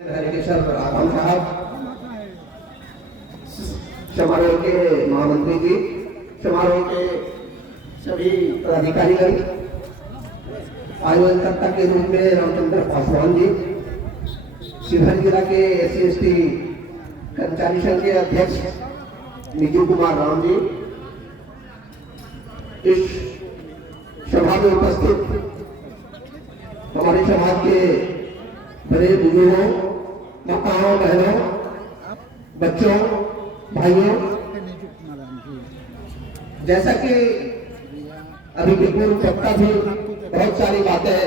आगम साहब, समारोह के महामंत्री जी, समारोह के सभी पदाधिकारीगण, आयोजनकर्ता के रूप में रामचंद्र पासवान जी, शिवहर जिला के SC/ST कर्मचारी संघ के अध्यक्ष निखिल कुमार राम जी, इस सभा में उपस्थित हमारे समाज के बड़े बुजुर्गों, माताओं, बहनों, बच्चों, भाइयों, जैसा कि अभी विपुल वक्ता भी बहुत सारी बातें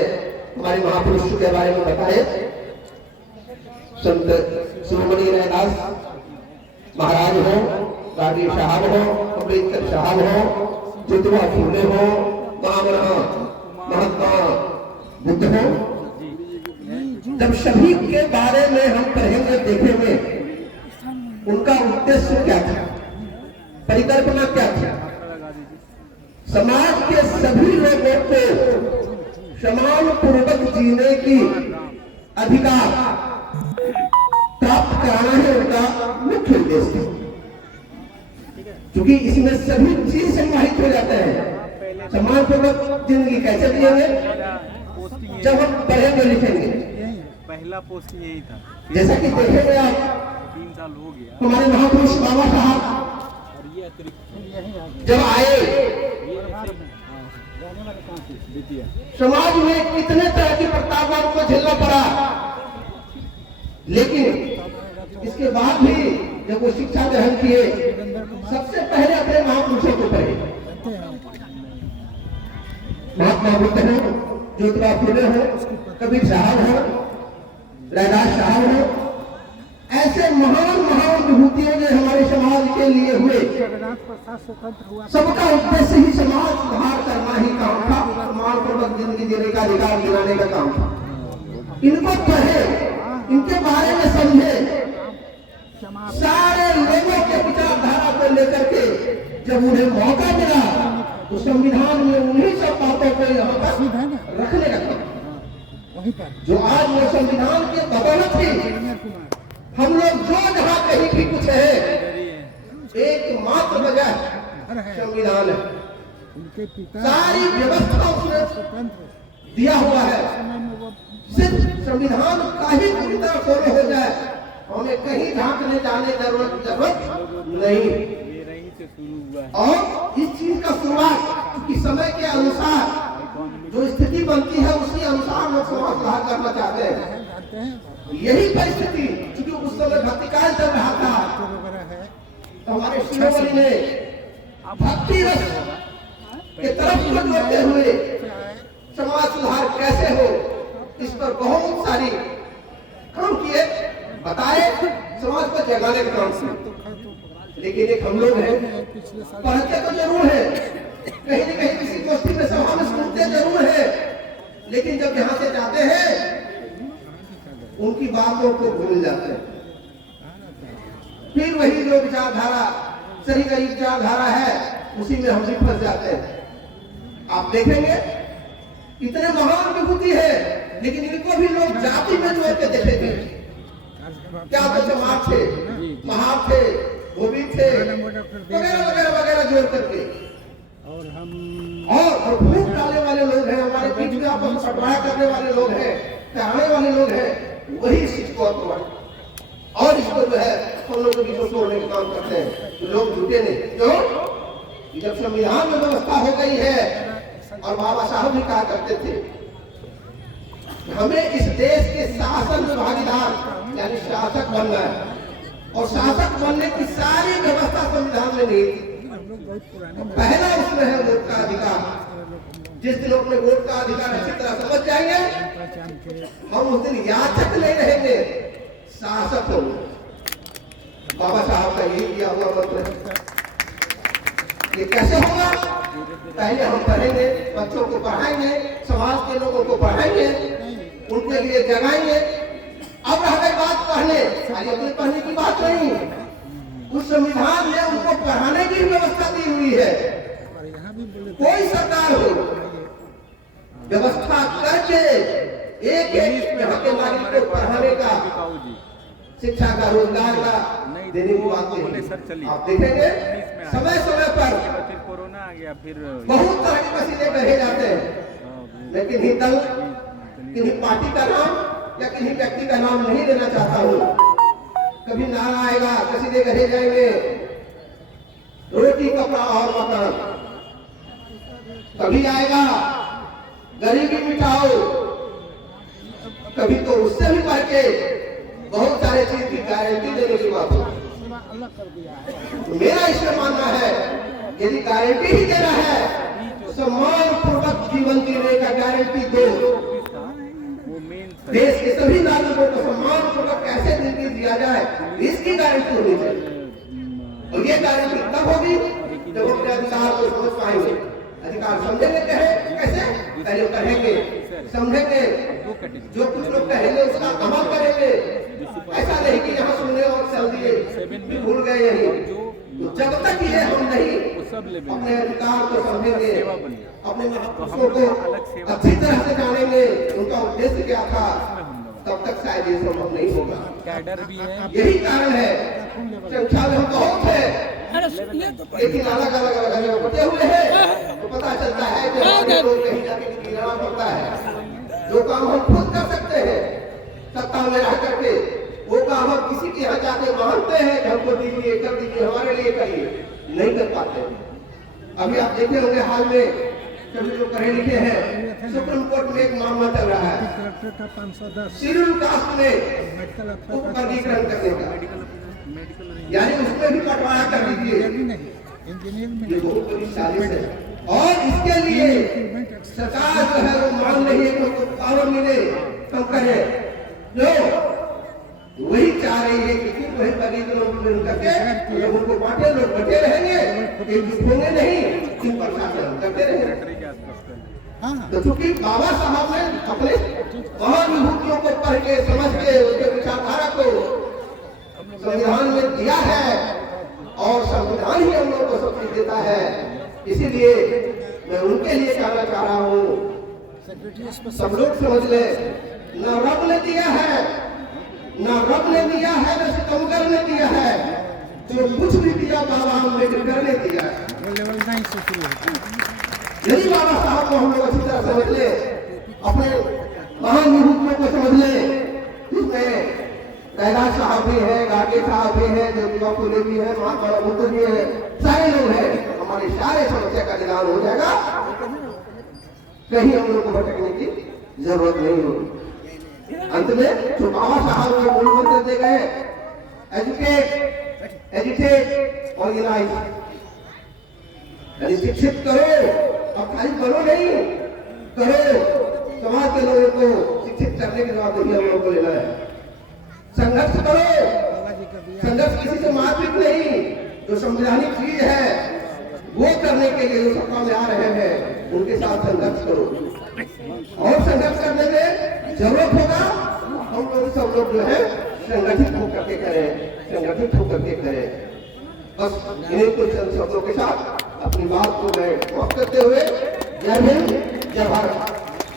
हमारे महापुरुष के बारे में बताए। संत शिरोमणि रैदास महाराज हो, गाड़ी साहब हो, अम्बेडकर साहब हो, ज्योतिबा फूले हो, महात्मा बुद्ध हो, जब सभी के बारे में हम पढ़ेंगे, देखेंगे उनका उद्देश्य क्या था, परिकल्पना क्या था, समाज के सभी लोगों को समान पूर्वक जीने की अधिकार प्राप्त कराना है उनका मुख्य उद्देश्य। क्योंकि इसमें सभी चीज समाहित हो जाते हैं। समान पूर्वक जिंदगी कैसे जिएंगे? जब हम पढ़ेंगे लिखेंगे। पहला पोस्ट यही था, जैसा कि देखेंगे आप 3 साल हो गया हमारे महापुरुष बाबा साहब और ये अतिरिक्त जब आए, समाज में कितने तरह की प्रताड़नाओं को झेलना पड़ा, लेकिन इसके बाद भी जब वो शिक्षा ग्रहण किए, सबसे पहले अपने महापुरुषों को पढ़े। महात्मा बुद्ध हो, ज्योतिबा फूले हो, कबीर साहब हो, रैदास साहब हो, ऐसे महान महान विभूतियों ने हमारे समाज के लिए हुए। सबका उद्देश्य ही समाज सुधार करना ही काम था, समान पूर्वक जिंदगी जीने का अधिकार दिलाने का काम था। इनको पढ़े, इनके बारे में समझे, सारे लोगों के विचारधारा को लेकर के जब उन्हें मौका मिला तो संविधान में उन्हीं सब बातों को यहाँ पर रखने का काम, जो आज वो संविधान के बदौलत ही हम लोग जो जहाँ कहीं भी कुछ है, एकमात्र वजह संविधान है। सारी व्यवस्था उसने दिया हुआ है, सिर्फ संविधान का ही पूरी तरह फॉलो हो जाए, हमें कहीं झांकने जाने जरूरत नहीं। और इस चीज का शुरुआत क्योंकि समय के अनुसार जो स्थिति बनती है उसी अनुसार लोग समाज सुधार करना चाहते हैं। यही परिस्थिति क्योंकि उस समय भक्ति काल चल रहा था, तो हमारे शिरोमणि ने भक्ति रस के तरफ को जोड़ते हुए समाज सुधार कैसे हो, इस पर बहुत सारी काम किए, बताए, समाज को जगाने का काम किया। लेकिन एक हम लोग हैं, पढ़ते तो जरूर है, कहीं न कहीं किसी गोष्ठी में सभा में सुनते जरूर है, लेकिन जब यहाँ से जाते हैं उनकी बातों को भूल जाते हैं। फिर वही जो विचारधारा सही गई विचारधारा है उसी में हम भी फंस जाते हैं। आप देखेंगे इतने महान विभूति है, लेकिन इनको भी लोग जाति में जोड़ के देखेंगे। क्या तो जमात थे, महार थे, गोभी थे, वगैरह वगैरह वगैरह जोड़ करके और फूट डालने वाले लोग हैं, हमारे बीच में आपस में बटवारा करने वाले लोग हैं, कराने वाले लोग हैं, वही इस चीज को और इसको जो है हम लोग भी तोड़ने का काम करते हैं। लोग जुटे नहीं, क्यों? जब संविधान में व्यवस्था हो गई है और बाबा साहब भी कहा करते थे हमें इस देश के शासन में भागीदार यानी शासक बनना है, और शासक बनने की सारी व्यवस्था संविधान में नहीं। पहला उसमें है वोट का अधिकार। जिस दिन अपने वोट का अधिकार अच्छी तरह समझ जाएंगे, हम उस दिन याचक नहीं रहेंगे, शासक होंगे। बाबा साहब का यही दिया हुआ मंत्र है। ये कैसे होगा? पहले हम पढ़ेंगे, बच्चों को पढ़ाएंगे, समाज के लोगों को पढ़ाएंगे, उनके लिए जगाएंगे। अब रह गई बात पढ़ने, खाली अपने पढ़ने की बात नहीं, उस संविधान में उनको पढ़ाने की व्यवस्था दी हुई है। कोई सरकार हो व्यवस्था करके एक यहाँ के नागरिक को पढ़ाने का, बिकाऊ जी शिक्षा का, रोजगार का नहीं, देने की वो बात बोले नहीं। सर चलिए। आप देखेंगे 19 में आया। समय समय पर फिर कोरोना आ गया, फिर बहुत तरह के मसीले कहे जाते हैं, मैं किन्हीं दल, किन्हीं पार्टी का नाम या किन्हीं व्यक्ति का नाम नहीं लेना चाहता हूँ। कभी नारा आएगा, कसीदे कहे जाएंगे, रोटी कपड़ा और मकान। कभी आएगा गरीबी मिटाओ, कभी तो उससे भी बढ़ के बहुत सारे चीज की गारंटी देने की बात हो। तो मेरा इसमें मानना है, यदि गारंटी ही देना है तो सम्मान पूर्वक जीवन जीने का गारंटी दो। वो मेन देश के सभी नागरिकों को सम्मान पूर्वक कैसे जिंदगी दिया जाए, इसकी गारंटी होनी चाहिए। और ये गारंटी तब होगी जब हम अपने अधिकार को समझ पाएंगे। अधिकार समझेंगे कैसे? पहले कहेंगे, समझेंगे, जो कुछ लोग कहेंगे उसका अमल करेंगे। ऐसा नहीं कि यहाँ सुने और चल दिए, भूल गए यही। तो जब तक ये हम नहीं अपने अधिकार को समझेंगे, अपने महत्व को अच्छी तरह से जानेंगे, उनका उद्देश्य क्या था, तब तक शायद ये संभव नहीं होगा। कैडर भी है, यही कारण है संख्या में हम बहुत है, लेकिन अलग अलग अलग जगह बटे हुए हैं। तो पता चलता है कि हमारे लोग कहीं जाके गिराना पड़ता है। जो काम हम खुद कर सकते हैं सत्ता में रह करके, वो काम हम किसी के यहाँ जाके मांगते हैं कि हमको दीजिए, कर दीजिए, हमारे लिए करिए, नहीं कर पाते। अभी आप देखे होंगे हाल में सभी लोग पढ़े लिखे हैं, सुप्रीम कोर्ट में एक मामला चल रहा है शेड्यूल कास्ट में वर्गीकरण करने का, यानी उसमें भी बंटवारा कर दीजिए। ये बहुत बड़ी साजिश है और इसके लिए सरकार जो है वो मांग रही है कि उनको पावर मिले, कम करे। जो वही चाह रही है कि फिर वही वर्गीकरण करके जब उनको बांटे, लोग बटे रहेंगे, एक होंगे नहीं, इन पर शासन करते रहेंगे। तो चूंकि बाबा साहब ने अपने महाविभूतियों को पढ़ के समझ के उनके विचारधारा को संविधान में दिया है और संविधान ही हम लोग को सब चीज देता है, इसीलिए मैं उनके लिए कहना चाह रहा हूँ, सब लोग समझ ले, न रब ने दिया है, न रब ने दिया है, न सितमगर ने दिया है, जो कुछ भी दिया बाबा अम्बेडकर ने दिया है। यदि बाबा साहब को हम लोग अच्छी तरह समझ ले, अपने महान विभूतियों को समझ ले, जिसमें कैलाश साहब भी है, गार्गे साहब भी है, ज्योतिबा फुले भी है, महात्मा बुद्ध भी है, सारे लोग हैं, हमारी सारे समस्या का निदान हो जाएगा। कहीं हम लोग को भटकने की जरूरत नहीं होगी। अंत में जो बाबा साहब के मूल मंत्र दे गए, एजुकेट, एजुकेट, ऑर्गेनाइज, शिक्षित करो, अब खाली करो नहीं, करो। समाज के लोगों को शिक्षित करने की जवाबदेही हम लोगों को लेना है। संघर्ष करो, संघर्ष किसी से मारपीट नहीं, जो संवैधानिक चीज है वो करने के लिए जो सत्ता में आ रहे हैं उनके साथ संघर्ष करो। और संघर्ष करने में जरूरत होगा हम लोग सब लोग जो है संगठित होकर के करें, संगठित होकर के करें। बस इन्हीं कुछ शब्दों के साथ अपनी बात को मैं समाप्त करते हुए जय हिंद, जय भारत।